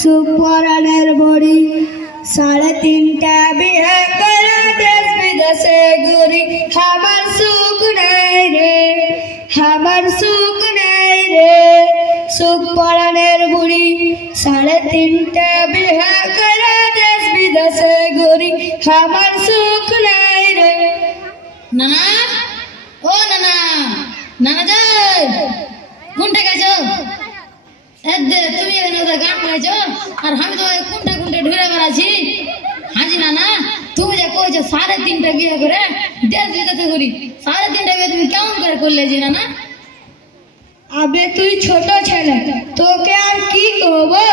সুখ পরাণের বড়ি 3.5টা বিয়ে করে দেশ বিদেশে ঘুরি আমার সুখ নাই রে আমার সুখ নাই রে সুখ পরাণের বুড়ি 3.5টা বিয়ে করে দেশ বিদেশে ঘুরি আমার সুখ নাই রে। নানা, ও নানা, নানা যাই কোনটা গেছো? তুমি গান গাইছো আর আমি তো কোনটা কোনটা ঢুরে বেড়াচ্ছি। হাজি নানা, তুমি যে কইছো 3.5টা বিয়ে করে দেশ বিদেশে ঘুরি, 3.5টা বিয়ে তুমি কেমন করে করলে যে নানা? আবে তুই ছোট ছেলে, তোকে আর কি করবো?